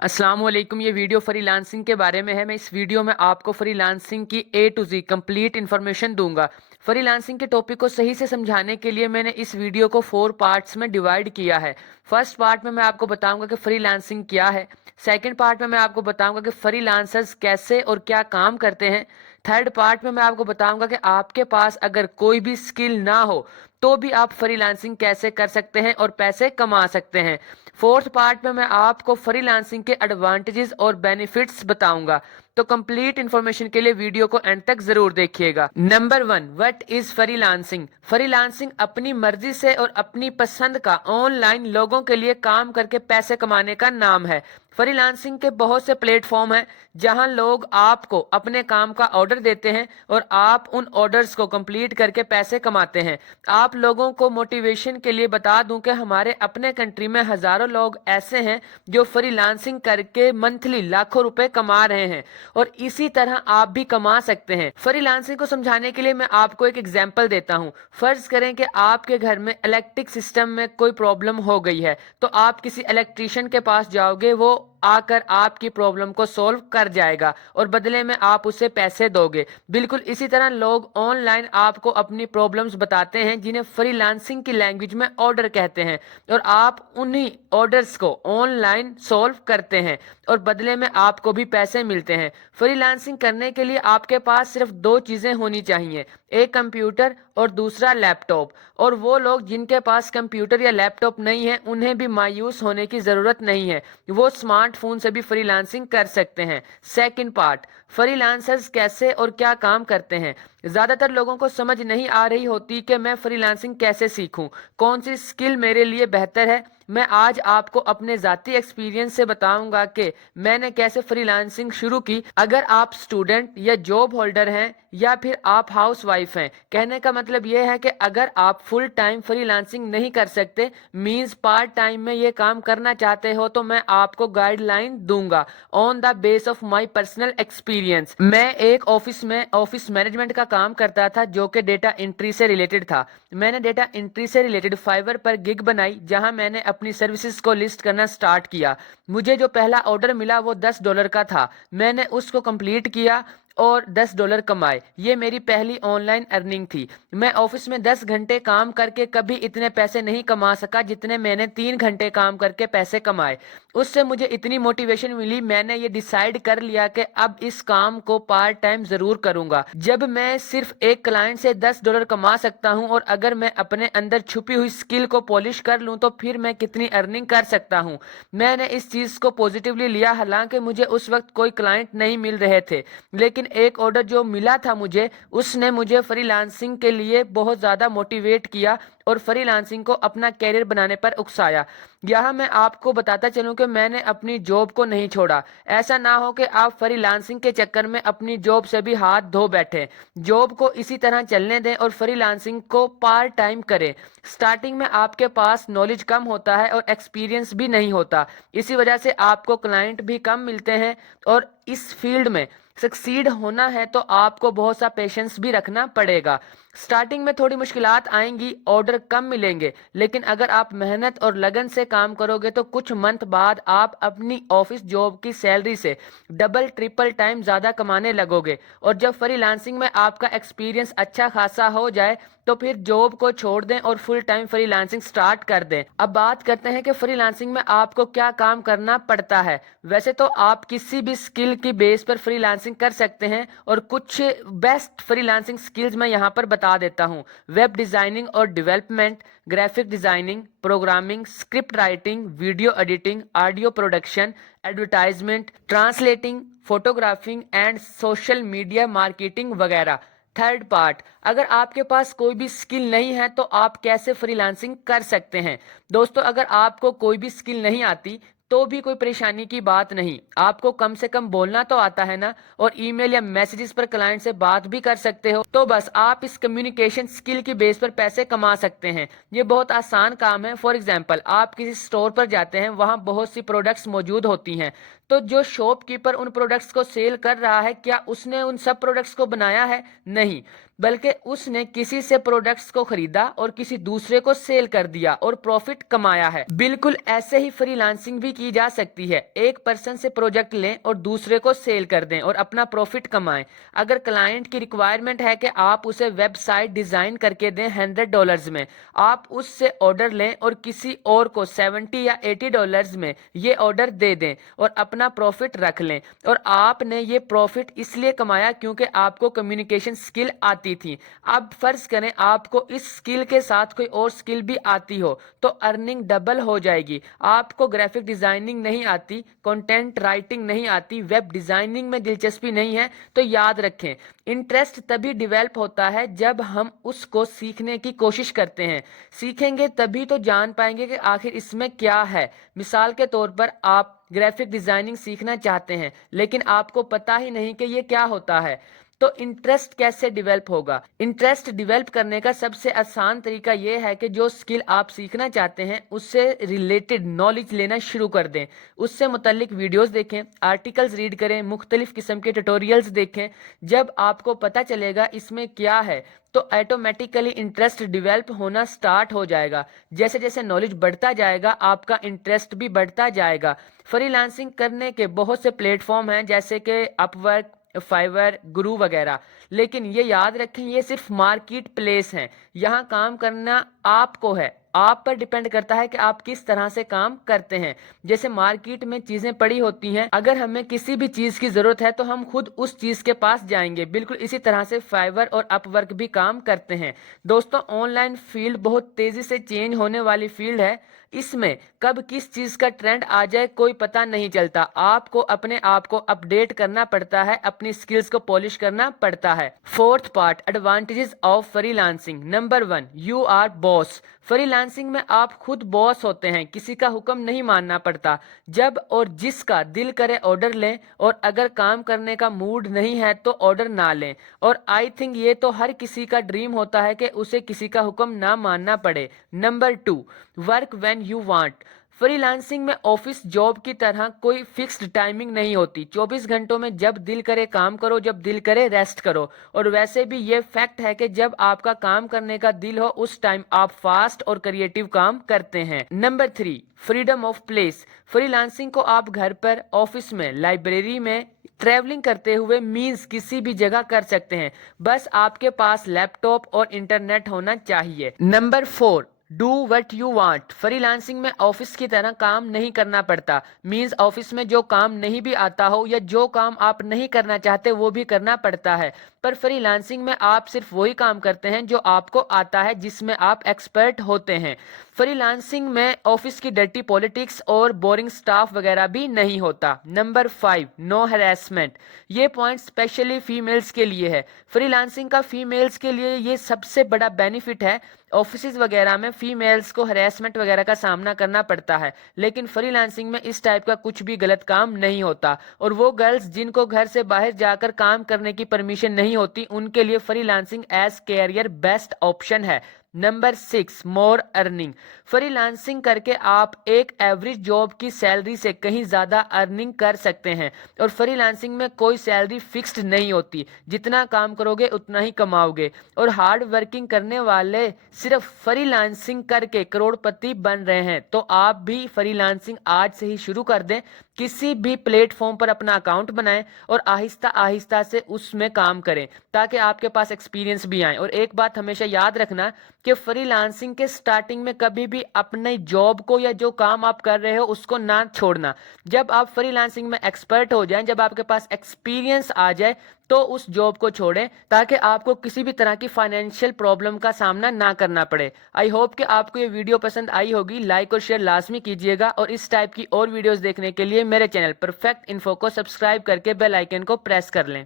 अस्सलाम वालेकुम। ये वीडियो फ्रीलांसिंग के बारे में है। मैं इस वीडियो में आपको फ्रीलांसिंग की A to Z complete information दूंगा। फ्रीलांसिंग के टॉपिक को सही से समझाने के लिए मैंने इस वीडियो को 4 पार्ट्स में डिवाइड किया है। फर्स्ट पार्ट में मैं आपको बताऊंगा कि फ्रीलांसिंग क्या है। सेकंड पार्ट में मैं आपको बताऊंगा कि फ्रीलांसर्स कैसे और क्या काम करते हैं। थर्ड पार्ट में मैं आपको बताऊंगा कि आपके पास अगर कोई भी स्किल ना हो तो भी आप फ्रीलांसिंग कैसे कर सकते हैं और पैसे कमा सकते हैं। फोर्थ पार्ट में मैं आपको फ्रीलांसिंग के एडवांटेजेस और बेनिफिट्स बताऊंगा। तो कंप्लीट इन्फॉर्मेशन के लिए वीडियो को एंड तक जरूर देखिएगा। Number 1, what is freelancing. Freelancing अपनी मर्जी से और अपनी पसंद का ऑनलाइन लोगों के लिए काम करके पैसे कमाने का नाम है। फ्रीलांसिंग के बहुत से प्लेटफॉर्म हैं जहां लोग आपको अपने काम का ऑर्डर देते हैं और आप उन ऑर्डर्स को कंप्लीट करके पैसे कमाते हैं। आप लोगों को मोटिवेशन के लिए बता दूं कि हमारे अपने कंट्री में हजारों लोग ऐसे हैं जो फ्रीलांसिंग करके मंथली लाखों रुपए कमा रहे हैं और इसी तरह आप भी कमा सकते हैं। फ्रीलांसिंग को समझाने के लिए मैं आपको एक एग्जांपल देता हूं। फर्ज करें कि आपके घर में इलेक्ट्रिक सिस्टम में कोई प्रॉब्लम हो गई है, तो आप किसी इलेक्ट्रिशियन के पास जाओगे, वो आकर आपकी प्रॉब्लम को सॉल्व कर जाएगा और बदले में आप उसे पैसे दोगे। बिल्कुल इसी तरह लोग ऑनलाइन आपको अपनी प्रॉब्लम्स बताते हैं जिन्हें फ्रीलांसिंग की लैंग्वेज में ऑर्डर कहते हैं, और आप उन्हीं ऑर्डर्स को ऑनलाइन सॉल्व करते हैं और बदले में आपको भी पैसे मिलते हैं। फ्रीलांसिंग करने के लिए आपके पास सिर्फ 2 चीजें होनी चाहिए, एक कंप्यूटर और दूसरा लैपटॉप। और वो लोग जिनके पास कंप्यूटर या लैपटॉप नहीं है उन्हें भी मायूस होने की जरूरत नहीं है, वो स्मार्टफोन से भी फ्रीलांसिंग कर सकते हैं। सेकंड पार्ट, फ्रीलांसर्स कैसे और क्या काम करते हैं। ज्यादातर लोगों को समझ नहीं आ रही होती कि मैं फ्रीलांसिंग कैसे सीखूं, कौन सी स्किल मेरे लिए बेहतर है। मैं आज आपको अपने जाती एक्सपीरियंस से बताऊंगा कि मैंने कैसे फ्रीलांसिंग शुरू की। अगर आप स्टूडेंट या जॉब होल्डर हैं या फिर आप हाउस वाइफ हैं, कहने का मतलब यह है कि अगर आप फुल टाइम फ्रीलांसिंग नहीं कर सकते, मींस पार्ट टाइम में ये काम करना चाहते हो, तो मैं आपको गाइडलाइन दूंगा on the base of my personal experience. मैं एक ऑफिस में ऑफिस मैनेजमेंट का काम करता था जो कि डेटा एंट्री से रिलेटेड था। मैंने डेटा एंट्री से रिलेटेड फाइवर पर गिग बनाई जहां मैंने अपनी सर्विसेज को लिस्ट करना स्टार्ट किया। मुझे जो पहला ऑर्डर मिला वो $10 का था। मैंने उसको कंप्लीट किया और $10 कमाए। ये मेरी पहली ऑनलाइन अर्निंग थी। मैं ऑफिस में 10 घंटे काम करके कभी इतने पैसे नहीं कमा सका जितने मैंने 3 घंटे काम करके पैसे कमाए। उससे मुझे इतनी मोटिवेशन मिली, मैंने ये डिसाइड कर लिया कि अब इस काम को पार्ट टाइम जरूर करूंगा। जब मैं सिर्फ एक क्लाइंट से $10 कमा सकता हूं और अगर मैं अपने अंदर छुपी हुई स्किल को पॉलिश कर लूं तो फिर मैं कितनी अर्निंग कर सकता हूं। मैंने इस चीज को पॉजिटिवली लिया। हालांकि मुझे उस वक्त कोई क्लाइंट नहीं मिल रहे थे, लेकिन एक ऑर्डर जो मिला था मुझे, उसने मुझे फ्रीलांसिंग के लिए बहुत ज्यादा मोटिवेट किया और फ्रीलांसिंग को अपना कैरियर बनाने पर उकसाया। यह मैं आपको बताता चलूं कि मैंने अपनी जॉब को नहीं छोड़ा। ऐसा ना हो कि आप फ्रीलांसिंग के चक्कर में अपनी जॉब से भी हाथ धो बैठे। जॉब को इसी तरह चलने दें और फ्रीलांसिंग को पार्ट टाइम करें। स्टार्टिंग में आपके पास नॉलेज कम होता है और एक्सपीरियंस भी नहीं होता, इसी वजह से आपको क्लाइंट भी कम मिलते हैं। और इस फील्ड में सक्सीड होना है तो आपको बहुत सा पेशेंस भी रखना पड़ेगा। स्टार्टिंग में थोड़ी मुश्किलात आएंगी, ऑर्डर कम मिलेंगे, लेकिन अगर आप मेहनत और लगन से काम करोगे तो कुछ मंथ बाद आप अपनी ऑफिस जॉब की सैलरी से डबल ट्रिपल टाइम ज्यादा कमाने लगोगे। और जब फ्रीलांसिंग में आपका एक्सपीरियंस अच्छा खासा हो जाए तो फिर जॉब को छोड़ दें और फुल टाइम फ्रीलांसिंग स्टार्ट कर दें। अब बात करते हैं कि फ्रीलांसिंग में आपको क्या काम करना पड़ता है। वैसे तो आप किसी भी स्किल की बेस पर फ्रीलांसिंग कर सकते हैं और कुछ बेस्ट फ्रीलांसिंग स्किल्स मैं यहाँ पर बता देता हूँ। वेब डिजाइनिंग और development, graphic designing, programming, script writing, video editing, audio production, advertisement, translating, photographing and social media marketing वगैरह। थर्ड पार्ट, अगर आपके पास कोई भी स्किल नहीं है तो आप कैसे फ्रीलांसिंग कर सकते हैं। दोस्तों, अगर आपको कोई भी स्किल नहीं आती तो भी कोई परेशानी की बात नहीं। आपको कम से कम बोलना तो आता है ना, और ईमेल या मैसेजेस पर क्लाइंट से बात भी कर सकते हो। तो बस आप इस कम्युनिकेशन स्किल की बेस पर पैसे कमा सकते हैं। ये बहुत आसान काम है। फॉर एग्जांपल, आप किसी स्टोर पर जाते हैं, वहां बहुत सी प्रोडक्ट्स मौजूद होती हैं, तो जो शॉपकीपर उन प्रोडक्ट्स को सेल कर रहा है, क्या उसने उन सब प्रोडक्ट्स को बनाया है? नहीं। बल्कि उसने किसी से प्रोडक्ट्स को खरीदा और किसी दूसरे को सेल कर दिया और प्रॉफिट कमाया है। बिल्कुल ऐसे ही फ्रीलांसिंग भी की जा सकती है। एक पर्सन से प्रोजेक्ट लें और दूसरे को सेल कर दें और अपना प्रॉफिट कमाएं। अगर क्लाइंट की रिक्वायरमेंट है कि आप उसे वेबसाइट डिजाइन करके दें $100 में, आप उससे ऑर्डर लें और किसी और को $70 या $80 में ये ऑर्डर दे दें और अपना प्रॉफिट रख लें। और आपने ये प्रॉफिट इसलिए कमाया क्योंकि आपको कम्युनिकेशन स्किल आती थी। अब फर्ज करें आपको इस स्किल के साथ कोई और स्किल भी आती हो तो अर्निंग डबल हो जाएगी। आपको ग्राफिक डिजाइनिंग नहीं आती, कंटेंट राइटिंग नहीं आती, वेब डिजाइनिंग में दिलचस्पी नहीं है, तो याद रखें इंटरेस्ट तभी डेवलप होता है जब हम उसको सीखने की कोशिश करते हैं। सीखेंगे तभी तो जान पाएंगे कि आखिर इसमें क्या है। मिसाल के तौर पर आप ग्राफिक डिजाइनिंग सीखना चाहते हैं लेकिन आपको पता ही नहीं कि ये क्या होता है, तो इंटरेस्ट कैसे डेवलप होगा? इंटरेस्ट डेवलप करने का सबसे आसान तरीका यह है कि जो स्किल आप सीखना चाहते हैं उससे रिलेटेड नॉलेज लेना शुरू कर दें। उससे मुतल्लिक वीडियोस देखें, आर्टिकल्स रीड करें, मुख्तलिफ किस्म के ट्यूटोरियल्स देखें। जब आपको पता चलेगा इसमें क्या है तो ऑटोमेटिकली इंटरेस्ट डेवलप होना स्टार्ट हो जाएगा। जैसे जैसे नॉलेज बढ़ता जाएगा आपका इंटरेस्ट भी बढ़ता जाएगा। फ्रीलांसिंग करने के बहुत से प्लेटफॉर्म हैं जैसे कि अपवर्क, फाइवर, गुरु वगैरह, लेकिन ये याद रखें ये सिर्फ मार्केट प्लेस हैं। यहाँ काम करना आपको है, आप पर डिपेंड करता है कि आप किस तरह से काम करते हैं। जैसे मार्केट में चीजें पड़ी होती हैं, अगर हमें किसी भी चीज की जरूरत है तो हम खुद उस चीज के पास जाएंगे। बिल्कुल इसी तरह से फाइवर और अपवर्क भी काम करते हैं। दोस्तों ऑनलाइन फील्ड बहुत तेजी से चेंज होने वाली फील्ड है। इसमें कब किस चीज का ट्रेंड आ जाए कोई पता नहीं चलता। आपको अपने आप को अपडेट करना पड़ता है, अपनी स्किल्स को पॉलिश करना पड़ता है। Fourth part, advantages of freelancing. Number 1, you are boss. Freelancing में आप खुद बॉस होते हैं, किसी का हुक्म नहीं मानना पड़ता। जब और जिसका दिल करे ऑर्डर लें और अगर काम करने का मूड नहीं है तो ऑर्डर ना लें। और आई थिंक ये तो हर किसी का ड्रीम होता है कि उसे किसी का हुक्म ना मानना पड़े। Number 2, work when you want. Freelancing में ऑफिस जॉब की तरह कोई फिक्स्ड टाइमिंग नहीं होती। 24 घंटों में जब दिल करे काम करो, जब दिल करे रेस्ट करो। और वैसे भी ये फैक्ट है कि जब आपका काम करने का दिल हो उस टाइम आप फास्ट और क्रिएटिव काम करते हैं। Number 3, freedom of place. Freelancing को आप घर पर, ऑफिस में, लाइब्रेरी में, ट्रैवलिंग करते हुए मींस किसी भी जगह कर सकते हैं। बस आपके पास लैपटॉप और इंटरनेट होना चाहिए। Number 4, do what you want. Freelancing में ऑफिस की तरह काम नहीं करना पड़ता। मींस ऑफिस में जो काम नहीं भी आता हो या जो काम आप नहीं करना चाहते वो भी करना पड़ता है। पर फ्रीलांसिंग में आप सिर्फ वही काम करते हैं जो आपको आता है, जिसमें आप एक्सपर्ट होते हैं। फ्रीलांसिंग में ऑफिस की डर्टी पॉलिटिक्स और बोरिंग स्टाफ वगैरह भी नहीं होता। Number 5, no harassment. ये पॉइंट स्पेशली फीमेल्स के लिए है। फ्रीलांसिंग का फीमेल्स के लिए ये सबसे बड़ा बेनिफिट है। ऑफिस वगैरह में फीमेल्स को हरेसमेंट वगैरह का सामना करना पड़ता है, लेकिन फ्रीलांसिंग में इस टाइप का कुछ भी गलत काम नहीं होता। और वो गर्ल्स जिनको घर से बाहर जाकर काम करने की परमिशन नहीं होती उनके लिए freelancing as career best option है। Number 6, more earning. फ्रीलांसिंग करके आप एक एवरेज जॉब की सैलरी से कहीं ज्यादा अर्निंग कर सकते हैं। और फ्रीलांसिंग में कोई सैलरी फिक्स्ड नहीं होती, जितना काम करोगे उतना ही कमाओगे। और हार्ड वर्किंग करने वाले सिर्फ फ्रीलांसिंग करके करोड़पति बन रहे हैं, तो आप भी फ्रीलांसिंग आज से ही शुरू कर दें। किसी भी प्लेटफॉर्म पर अपना अकाउंट बनाएं और आहिस्ता आहिस्ता से उसमें काम करें ताकि आपके पास एक्सपीरियंस भी आए। और एक बात हमेशा याद रखना कि फ्रीलांसिंग के स्टार्टिंग में कभी भी अपने जॉब को या जो काम आप कर रहे हो उसको ना छोड़ना। जब आप फ्रीलांसिंग में एक्सपर्ट हो जाएं, जब आपके पास एक्सपीरियंस आ जाए तो उस जॉब को छोड़ें ताकि आपको किसी भी तरह की फाइनेंशियल प्रॉब्लम का सामना ना करना पड़े। आई होप कि आपको ये वीडियो पसंद आई होगी। लाइक और शेयर लाजमी कीजिएगा और इस टाइप की और वीडियोस देखने के लिए मेरे चैनल परफेक्ट इन्फो को सब्सक्राइब करके बेल आइकन को प्रेस कर लें।